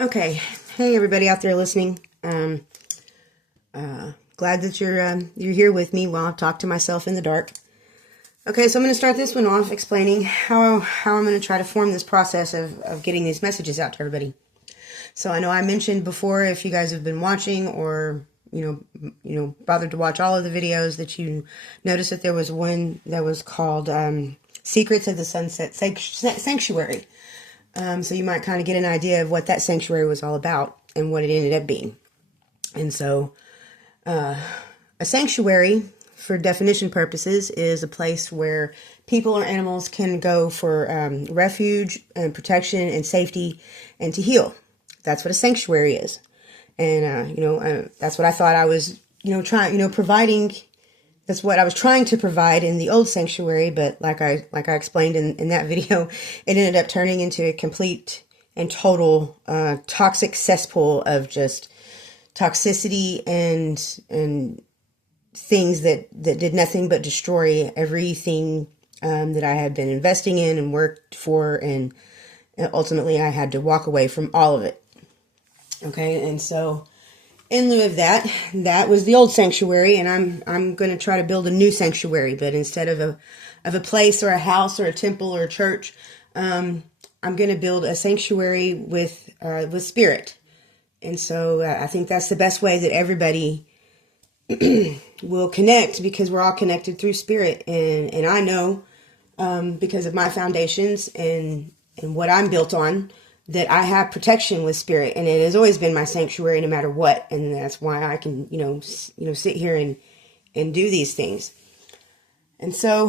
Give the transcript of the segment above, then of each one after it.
Okay. Hey, everybody out there listening. Glad that you're here with me while I talk to myself in the dark. Okay, so I'm going to start this one off explaining how I'm going to try to form this process of getting these messages out to everybody. So I know I mentioned before, if you guys have been watching or bothered to watch all of the videos, that you noticed that there was one that was called Secrets of the Sunset Sanctuary. So you might kind of get an idea of what that sanctuary was all about and what it ended up being. And so a sanctuary, for definition purposes, is a place where people or animals can go for refuge and protection and safety and to heal. That's what a sanctuary is. And, that's what I thought I was, providing. That's what I was trying to provide in the old sanctuary, but like I explained in that video, it ended up turning into a complete and total toxic cesspool of just toxicity and things that did nothing but destroy everything that I had been investing in and worked for, and ultimately I had to walk away from all of it. Okay, and so in lieu of that, that was the old sanctuary, and I'm going to try to build a new sanctuary. But instead of a place or a house or a temple or a church, I'm going to build a sanctuary with spirit. And so I think that's the best way that everybody will connect, because we're all connected through spirit. And I know because of my foundations and what I'm built on, that I have protection with spirit, and it has always been my sanctuary no matter what. And that's why I can, sit here and do these things. And so,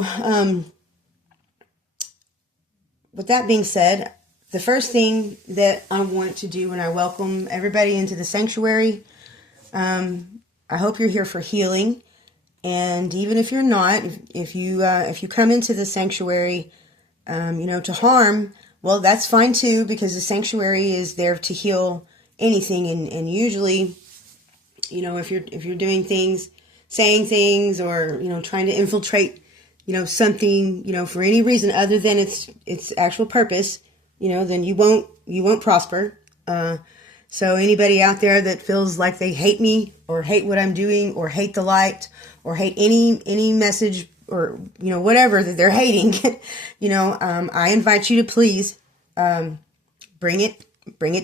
with that being said, the first thing that I want to do when I welcome everybody into the sanctuary, I hope you're here for healing. And even if you're not, if you come into the sanctuary, to harm, well, that's fine too, because the sanctuary is there to heal anything. And usually, if you're doing things, saying things, or, trying to infiltrate, something, for any reason other than its actual purpose, then you won't prosper. So anybody out there that feels like they hate me or hate what I'm doing or hate the light or hate any message or, whatever that they're hating, I invite you to please bring it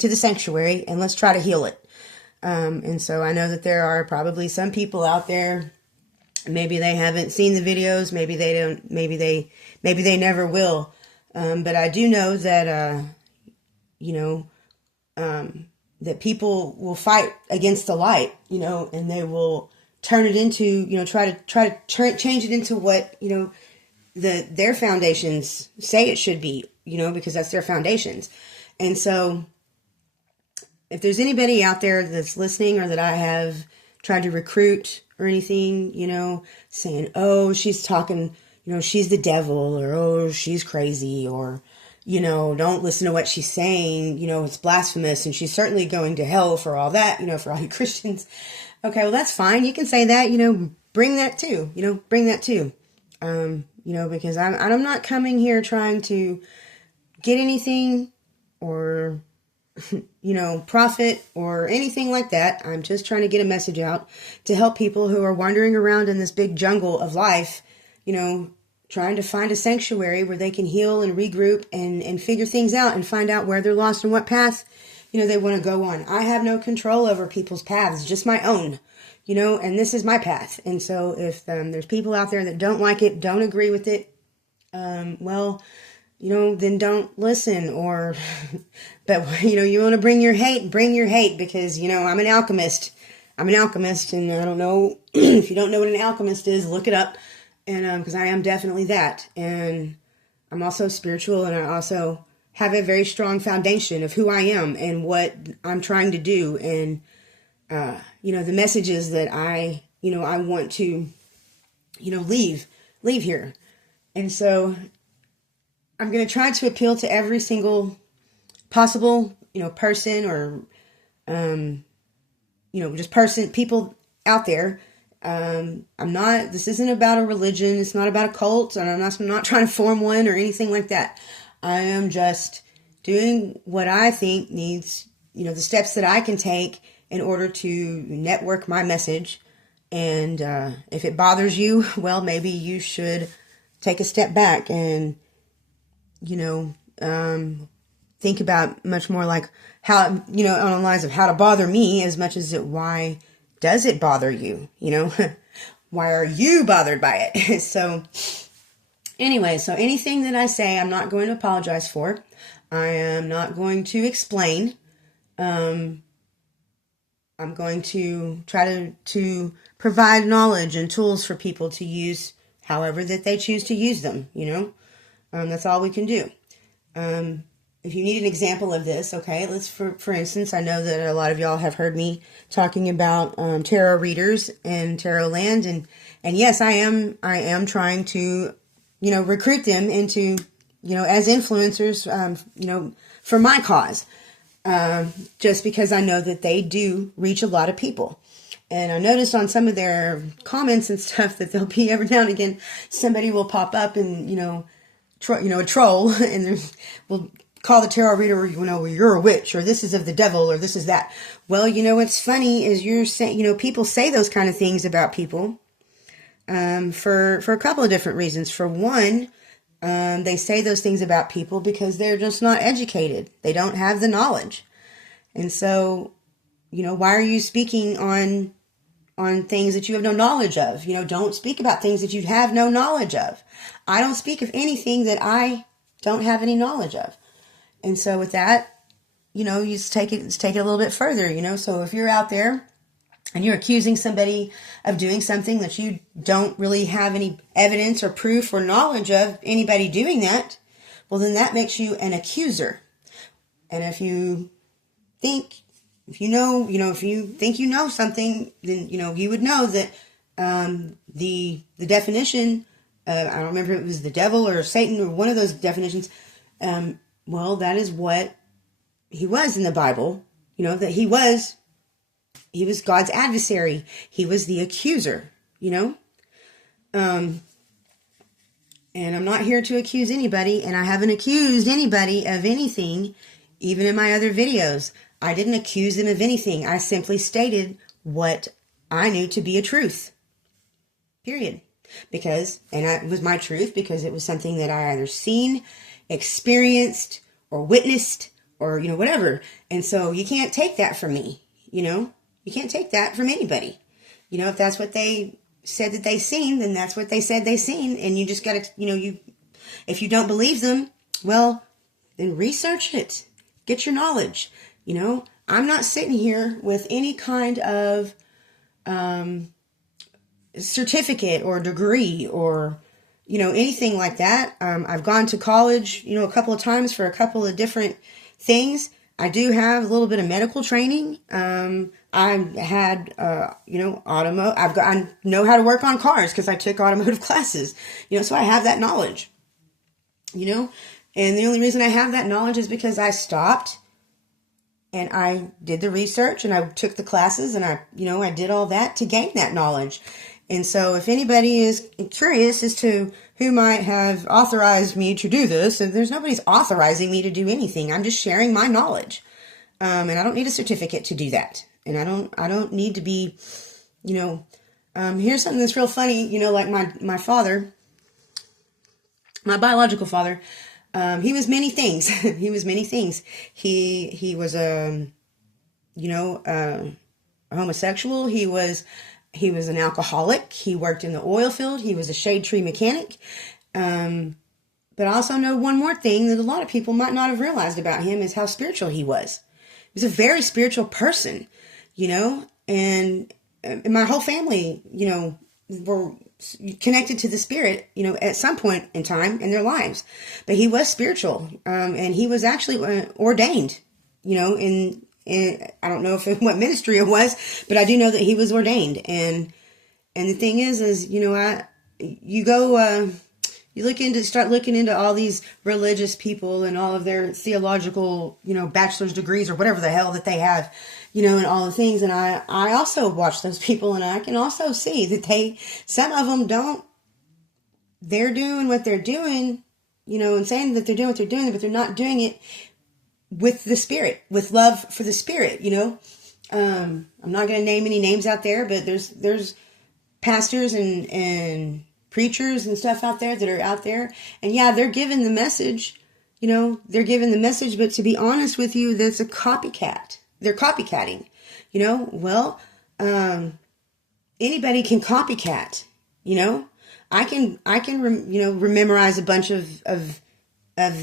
to the sanctuary, and let's try to heal it. And so I know that there are probably some people out there, maybe they haven't seen the videos, maybe they never will. But I do know that, that people will fight against the light, and they will turn it into, try to change it into what, their foundations say it should be, because that's their foundations. And so if there's anybody out there that's listening, or that I have tried to recruit or anything, saying, oh, she's talking, she's the devil, or, oh, she's crazy, or, don't listen to what she's saying, it's blasphemous, and she's certainly going to hell for all that, for all you Christians. Okay, well, that's fine. You can say that, bring that too, because I'm not coming here trying to get anything or, profit or anything like that. I'm just trying to get a message out to help people who are wandering around in this big jungle of life, trying to find a sanctuary where they can heal and regroup and figure things out and find out where they're lost and what path, they want to go on. I have no control over people's paths, just my own, and this is my path. And so if there's people out there that don't like it, don't agree with it, well, then don't listen, or, but, you want to bring your hate, because, I'm an alchemist, and I don't know, if you don't know what an alchemist is, look it up. And, because I am definitely that. And I'm also spiritual, and I also have a very strong foundation of who I am and what I'm trying to do. And, the messages that I want to, leave here. And so I'm going to try to appeal to every single possible, person, or, just people out there. This isn't about a religion. It's not about a cult, and I'm not trying to form one or anything like that. I am just doing what I think needs, the steps that I can take in order to network my message. And if it bothers you, well, maybe you should take a step back and, think about much more like how, on the lines of how to bother me as much as why does it bother you? Why are you bothered by it? So anyway, so anything that I say, I'm not going to apologize for. I am not going to explain. I'm going to try to provide knowledge and tools for people to use however that they choose to use them, That's all we can do. If you need an example of this, okay, let's, for instance, I know that a lot of y'all have heard me talking about tarot readers and tarot land, and yes, I am trying to, recruit them into, as influencers, for my cause, just because I know that they do reach a lot of people. And I noticed on some of their comments and stuff that there'll be every now and again somebody will pop up and a troll and will call the tarot reader, you're a witch, or this is of the devil, or this is that. Well, what's funny is you're saying, people say those kind of things about people for a couple of different reasons. For one, they say those things about people because they're just not educated. They don't have the knowledge. And so, why are you speaking on things that you have no knowledge of? Don't speak about things that you have no knowledge of. I don't speak of anything that I don't have any knowledge of. And so with that, you just take it a little bit further, So if you're out there and you're accusing somebody of doing something that you don't really have any evidence or proof or knowledge of anybody doing that, well, then that makes you an accuser. And if you think, if you think you know something, then, you would know that the definition, I don't remember if it was the devil or Satan or one of those definitions, well, that is what he was in the Bible, that he was God's adversary. He was the accuser, and I'm not here to accuse anybody, and I haven't accused anybody of anything, even in my other videos. I didn't accuse them of anything. I simply stated what I knew to be a truth. Period. It was my truth because it was something that I either seen, experienced, or witnessed, or, whatever. And so you can't take that from me, You can't take that from anybody. If that's what they said that they seen, then that's what they said they seen. And you just gotta, if you don't believe them, well, then research it. Get your knowledge. I'm not sitting here with any kind of certificate or degree or, anything like that. I've gone to college, a couple of times for a couple of different things. I do have a little bit of medical training. I had, I know how to work on cars because I took automotive classes, so I have that knowledge, and the only reason I have that knowledge is because I stopped and I did the research and I took the classes and I did all that to gain that knowledge. And so if anybody is curious as to who might have authorized me to do this, and there's nobody's authorizing me to do anything. I'm just sharing my knowledge. And I don't need a certificate to do that. And I don't need to be, here's something that's real funny, like my father, my biological father, he was many things. He was many things. He was a homosexual. He was an alcoholic. He worked in the oil field. He was a shade tree mechanic. But I also know one more thing that a lot of people might not have realized about him is how spiritual he was. He was a very spiritual person, and my whole family, were connected to the spirit, at some point in time in their lives. But he was spiritual, and he was actually ordained, in I don't know what ministry it was, but I do know that he was ordained. And the thing is, you start looking into all these religious people and all of their theological, bachelor's degrees or whatever the hell that they have, and all the things. And I also watch those people, and I can also see that some of them they're doing what they're doing, and saying that they're doing what they're doing, but they're not doing it with the Spirit, with love for the Spirit, I'm not going to name any names out there, but there's pastors and preachers and stuff out there that are out there. And yeah, they're giving the message, they're giving the message, but to be honest with you, that's a copycat. They're copycatting, well, anybody can copycat, I can memorize a bunch of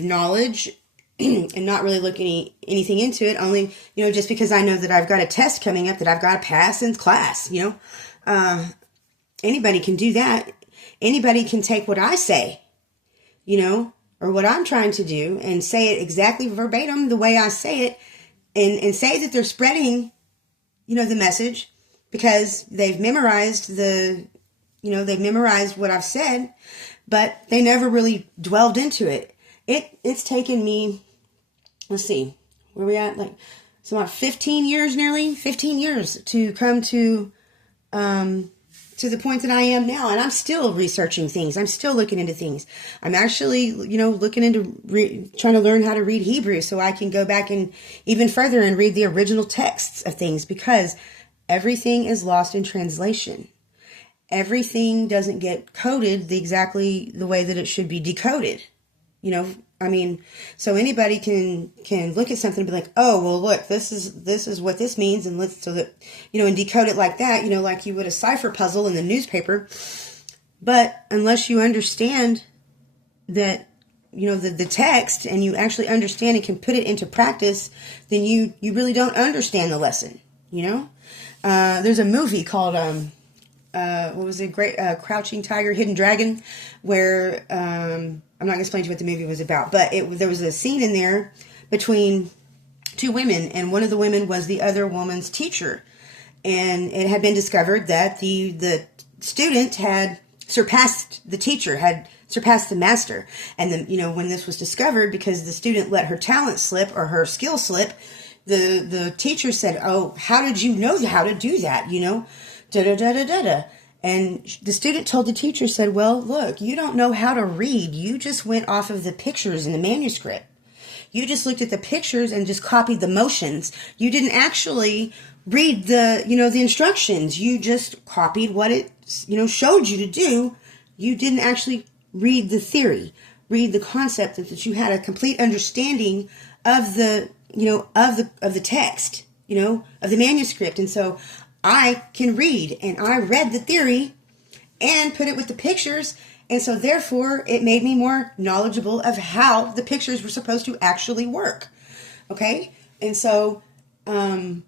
knowledge and not really look anything into it, only, just because I know that I've got a test coming up that I've got to pass in class, anybody can do that. Anybody can take what I say, or what I'm trying to do and say it exactly verbatim the way I say it and say that they're spreading, the message because they've memorized they've memorized what I've said, but they never really dwelled into it. It's taken me, let's see, where we at? It's about 15 years to come to the point that I am now. And I'm still researching things. I'm still looking into things. I'm actually, looking into trying to learn how to read Hebrew so I can go back and even further and read the original texts of things, because everything is lost in translation. Everything doesn't get coded exactly the way that it should be decoded. So anybody can look at something and be like, oh, well, look, this is what this means. And and decode it like that, like you would a cipher puzzle in the newspaper. But unless you understand that, the text, and you actually understand and can put it into practice, then you really don't understand the lesson, There's a movie called, what was it? Crouching Tiger, Hidden Dragon, where, I'm not going to explain to you what the movie was about, but there was a scene in there between two women, and one of the women was the other woman's teacher. And it had been discovered that the student had surpassed the teacher, had surpassed the master. And then, when this was discovered, because the student let her talent slip or her skill slip, the teacher said, oh, how did you know how to do that? Da-da-da-da-da-da. And the student told the teacher, said, well, look, you don't know how to read. You just went off of the pictures in the manuscript. You just looked at the pictures and just copied the motions. You didn't actually read the instructions. You just copied what it, showed you to do. You didn't actually read the theory, read the concept, that you had a complete understanding of the, of the text, of the manuscript. And so I can read, and I read the theory and put it with the pictures, and so therefore it made me more knowledgeable of how the pictures were supposed to actually work. Okay? And so, and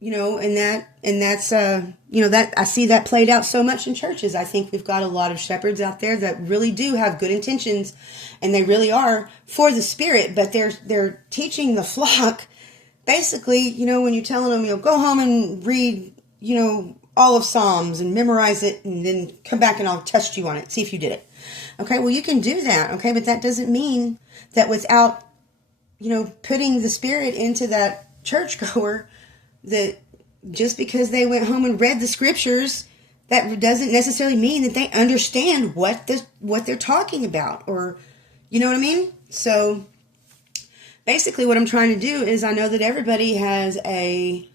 that's that I see that played out so much in churches. I think we've got a lot of shepherds out there that really do have good intentions, and they really are for the Spirit, but they're teaching the flock. Basically, when you're telling them, go home and read, all of Psalms and memorize it, and then come back and I'll test you on it, see if you did it. Okay, well, you can do that, okay, but that doesn't mean that without, putting the Spirit into that churchgoer, that just because they went home and read the scriptures, that doesn't necessarily mean that they understand what they're talking about, or, you know what I mean? So basically what I'm trying to do is, I know that everybody has a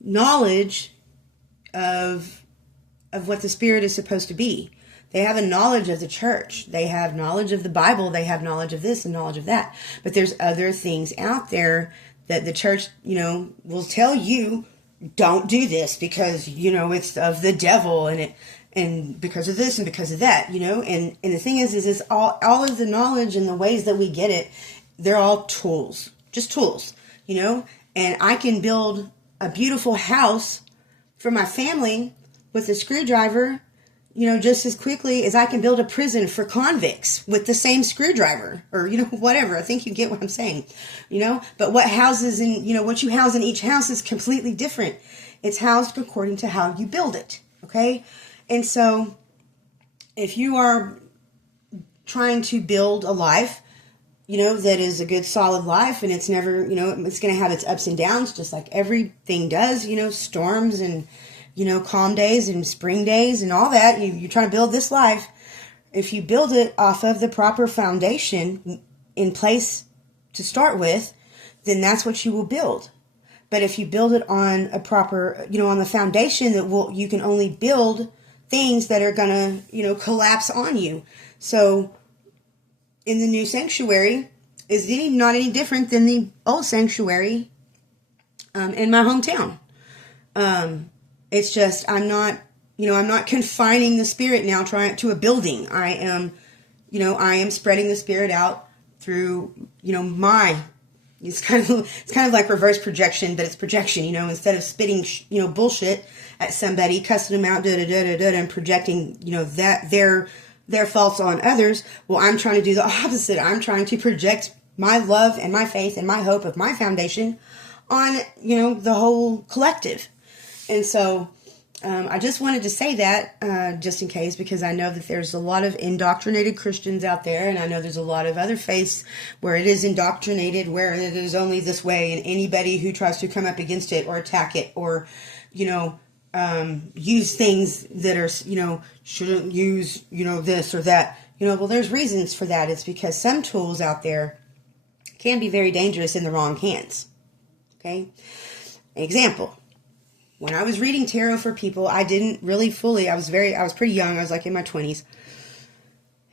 knowledge of what the Spirit is supposed to be. They have a knowledge of the church. They have knowledge of the Bible. They have knowledge of this and knowledge of that. But there's other things out there that the church, will tell you, don't do this because, it's of the devil, and because of this and because of that, and the thing is it's all of the knowledge and the ways that we get it, they're all tools, just tools, and I can build a beautiful house for my family with a screwdriver, just as quickly as I can build a prison for convicts with the same screwdriver, or, whatever. I think you get what I'm saying, but what houses what you house in each house is completely different. It's housed according to how you build it. Okay. And so if you are trying to build a life, that is a good solid life, and it's never, it's going to have its ups and downs, just like everything does, storms and, calm days and spring days and all that. You're trying to build this life, if you build it off of the proper foundation in place to start with, then that's what you will build. But if you build it on a proper, on the foundation you can only build things that are going to, collapse on you. So in the new sanctuary is not any different than the old sanctuary in my hometown. It's just, I'm not confining the Spirit now to a building. I am spreading the Spirit out through, it's kind of like reverse projection, but it's projection, instead of spitting, bullshit at somebody, cussing them out, and projecting, that their faults on others. Well, I'm trying to do the opposite. I'm trying to project my love and my faith and my hope of my foundation on, the whole collective. And so, I just wanted to say that, just in case, because I know that there's a lot of indoctrinated Christians out there, and I know there's a lot of other faiths where it is indoctrinated, where it is only this way, and anybody who tries to come up against it or attack it or, use things that are, shouldn't use, this or that, well, there's reasons for that. It's because some tools out there can be very dangerous in the wrong hands. Okay? Example. When I was reading tarot for people, I didn't really fully, I was pretty young. I was like in my 20s.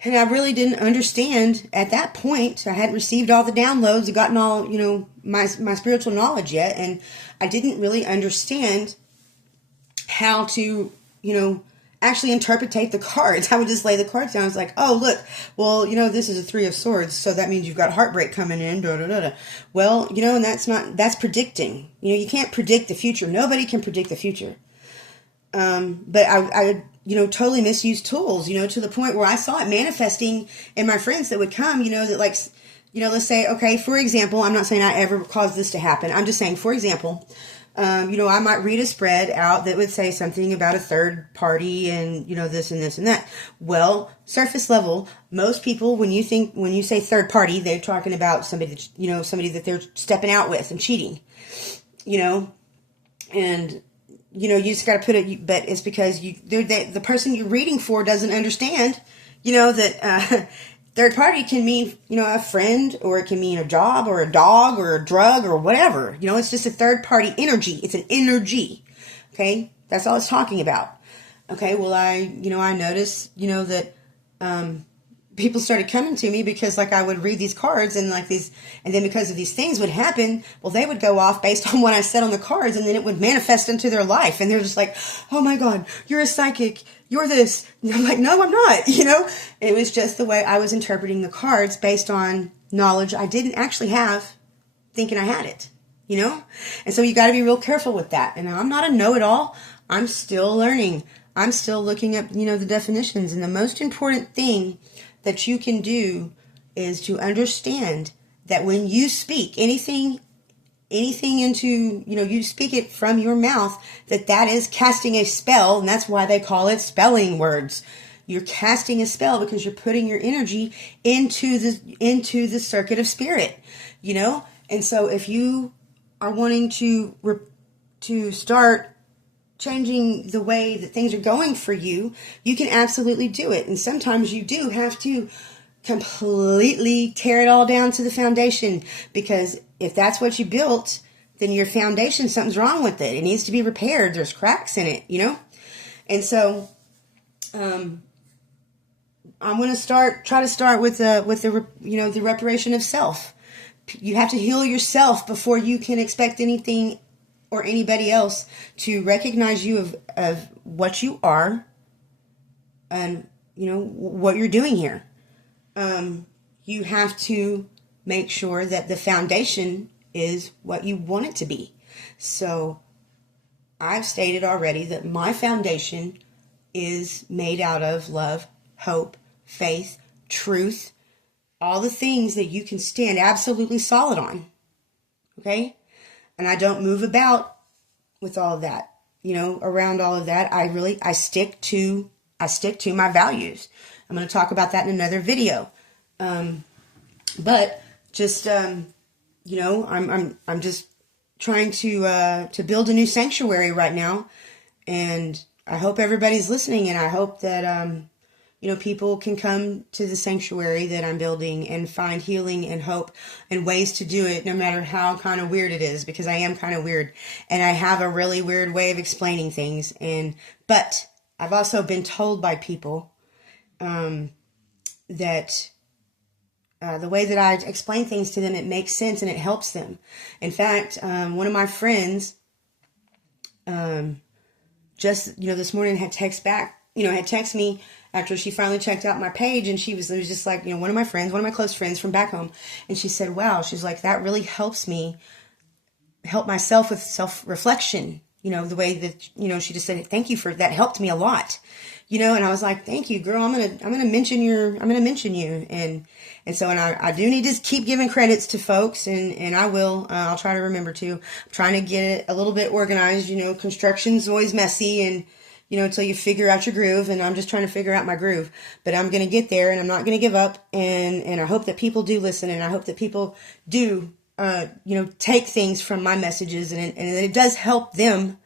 And I really didn't understand at that point. I hadn't received all the downloads and gotten all, my spiritual knowledge yet. And I didn't really understand how to, actually interpretate the cards. I would just lay the cards down. I was like, oh, look, well, this is a 3 of Swords, so that means you've got heartbreak coming in, Well, and that's predicting. You can't predict the future. Nobody can predict the future. But I totally misused tools, to the point where I saw it manifesting in my friends that would come, that like, let's say, okay, for example, I'm not saying I ever caused this to happen. I'm just saying, for example, I might read a spread out that would say something about a third party and, this and this and that. Well, surface level, most people, when you say third party, they're talking about somebody that, somebody that they're stepping out with and cheating, and, you just got to put it, but it's because the person you're reading for doesn't understand, that, third party can mean, a friend, or it can mean a job or a dog or a drug or whatever. It's just a third party energy. It's an energy. Okay. That's all it's talking about. Okay. Well, I noticed, that, people started coming to me because like I would read these cards and and then because of these things would happen, well, they would go off based on what I said on the cards, and then it would manifest into their life. And they're just like, oh my God, you're a psychic. You're this. And I'm like, no, I'm not, It was just the way I was interpreting the cards based on knowledge I didn't actually have, thinking I had it, And so you got to be real careful with that. And I'm not a know-it-all. I'm still learning. I'm still looking up, the definitions. And the most important thing that you can do is to understand that when you speak anything into, you speak it from your mouth, that is casting a spell, and that's why they call it spelling words. You're casting a spell because you're putting your energy into the circuit of spirit, And so if you are wanting to start changing the way that things are going for you, you can absolutely do it. And sometimes you do have to completely tear it all down to the foundation, because if that's what you built, then your foundation, something's wrong with it. It needs to be repaired. There's cracks in it, And so, I'm going to try to start with the reparation of self. You have to heal yourself before you can expect anything or anybody else to recognize you of what you are and, what you're doing here. You have to make sure that the foundation is what you want it to be. So I've stated already that my foundation is made out of love, hope, faith, truth, all the things that you can stand absolutely solid on. Okay? And I don't move about with all of that, around all of that. I stick to my values. I'm going to talk about that in another video. But just, I'm just trying to build a new sanctuary right now. And I hope everybody's listening, and I hope that, people can come to the sanctuary that I'm building and find healing and hope and ways to do it, no matter how kind of weird it is, because I am kind of weird and I have a really weird way of explaining things. But I've also been told by people that the way that I explain things to them, it makes sense and it helps them. In fact, one of my friends, just, this morning had text me after she finally checked out my page, and it was just like, one of my close friends from back home. And she said, wow, she's like, that really helps me help myself with self-reflection. The way that, she just said, thank you for that, helped me a lot. And I was like, thank you, girl. I'm going to mention you. And so I do need to keep giving credits to folks, and I will, I'll try to remember to. I'm trying to get it a little bit organized. Construction's always messy, and, until you figure out your groove, and I'm just trying to figure out my groove, but I'm going to get there, and I'm not going to give up. And I hope that people do listen, and I hope that people do, take things from my messages, and it does help them,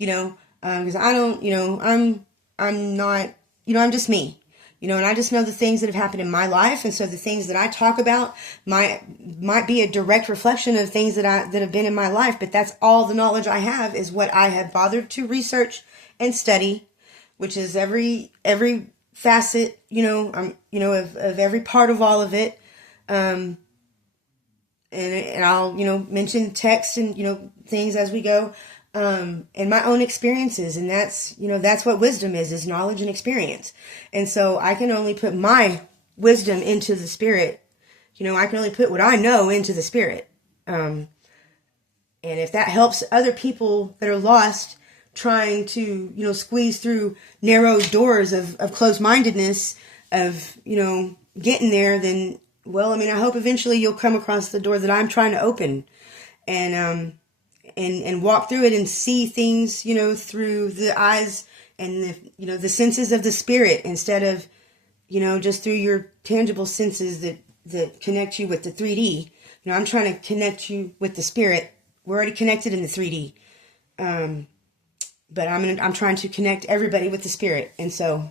because I don't, I'm not, I'm just me, and I just know the things that have happened in my life. And so the things that I talk about might be a direct reflection of things that have been in my life. But that's all the knowledge I have, is what I have bothered to research and study, which is every facet, of every part of all of it. And I'll, mention text and, things as we go. And my own experiences. And that's what wisdom is knowledge and experience. And so I can only put my wisdom into the Spirit. I can only put what I know into the Spirit. And if that helps other people that are lost, trying to, squeeze through narrow doors of closed-mindedness, of, getting there, then, well, I hope eventually you'll come across the door that I'm trying to open. And walk through it and see things, through the eyes and the senses of the Spirit, instead of, just through your tangible senses that connect you with the 3D. I'm trying to connect you with the Spirit. We're already connected in the 3D. But I'm trying to connect everybody with the Spirit. And so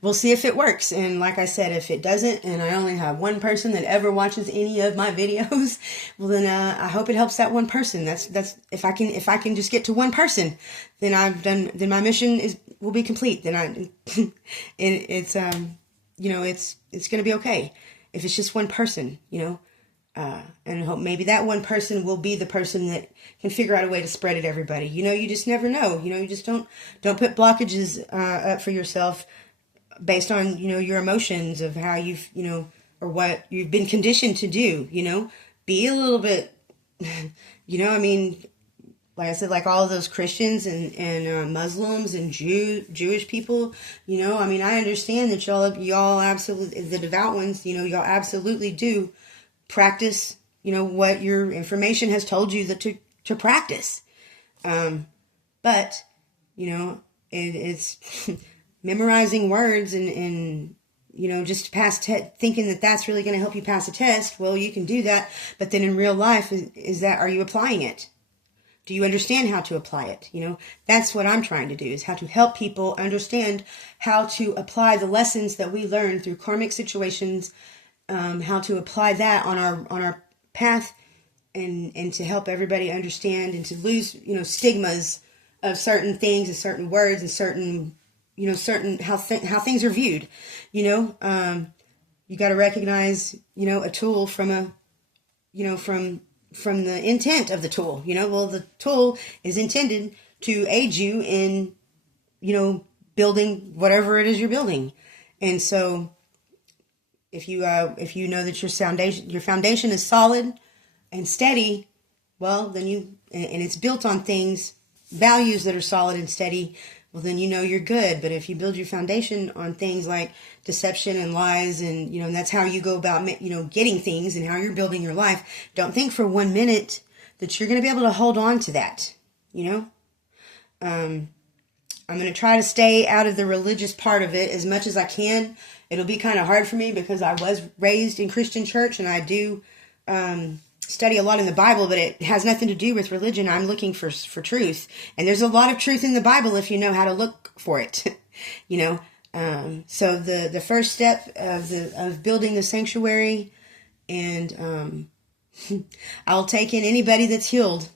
we'll see if it works. And like I said, if it doesn't, and I only have one person that ever watches any of my videos, well, then I hope it helps that one person. That's if I can just get to one person, then then my mission will be complete. Then it's going to be okay if it's just one person, and I hope maybe that one person will be the person that can figure out a way to spread it to everybody. You just never know. You just don't put blockages up for yourself based on, your emotions of how you've, or what you've been conditioned to do, be a little bit, like I said, like all of those Christians and Muslims and Jewish people, I understand that y'all absolutely, the devout ones, y'all absolutely do practice, what your information has told you that to practice. But, it's memorizing words and just pass thinking that that's really going to help you pass a test. Well, you can do that, but then in real life, are you applying it? Do you understand how to apply it? That's what I'm trying to do, is how to help people understand how to apply the lessons that we learn through karmic situations, how to apply that on our path, and to help everybody understand and to lose, stigmas of certain things and certain words and certain how things are viewed. You got to recognize, a tool from from the intent of the tool. Well, the tool is intended to aid you in, building whatever it is you're building. And so if you know that your foundation is solid and steady, well, then and it's built on values that are solid and steady, well, then you're good. But if you build your foundation on things like deception and lies, and and that's how you go about getting things and how you're building your life, don't think for 1 minute that you're going to be able to hold on to that. I'm going to try to stay out of the religious part of it as much as I can. It'll be kind of hard for me because I was raised in Christian church, and I do study a lot in the Bible, but it has nothing to do with religion. I'm looking for truth, and there's a lot of truth in the Bible if you know how to look for it. So the first step of building the sanctuary, and I'll take in anybody that's healed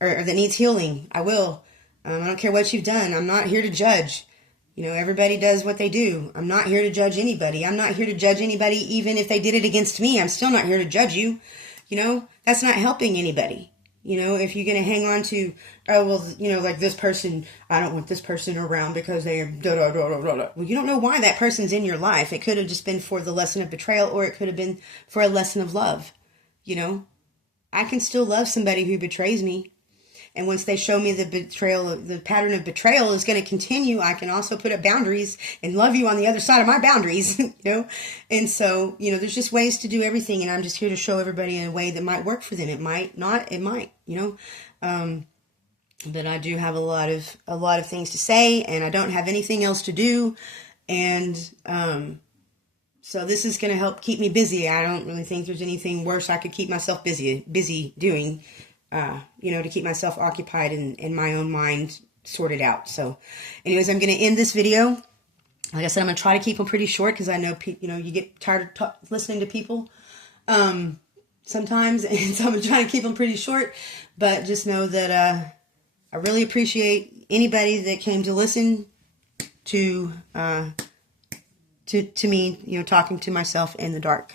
or that needs healing. I will. I don't care what you've done. I'm not here to judge. You know, everybody does what they do. I'm not here to judge anybody. I'm not here to judge anybody even if they did it against me. I'm still not here to judge you. You know, that's not helping anybody. You know, if you're going to hang on to, oh, well, you know, like this person, I don't want this person around because they are da da da da da. Well, you don't know why that person's in your life. It could have just been for the lesson of betrayal, or it could have been for a lesson of love. You know, I can still love somebody who betrays me. And once they show me the betrayal, the pattern of betrayal is going to continue, I can also put up boundaries and love you on the other side of my boundaries, you know? And so, you know, there's just ways to do everything. And I'm just here to show everybody in a way that might work for them. It might not, it might, you know? But I do have a lot of things to say, and I don't have anything else to do. And, so this is going to help keep me busy. I don't really think there's anything worse I could keep myself busy doing. You know, to keep myself occupied and my own mind sorted out. So anyways, I'm going to end this video. Like I said, I'm going to try to keep them pretty short because I know, you know, you get tired of listening to people sometimes. And so I'm going to try to keep them pretty short. But just know that I really appreciate anybody that came to listen to me, you know, talking to myself in the dark.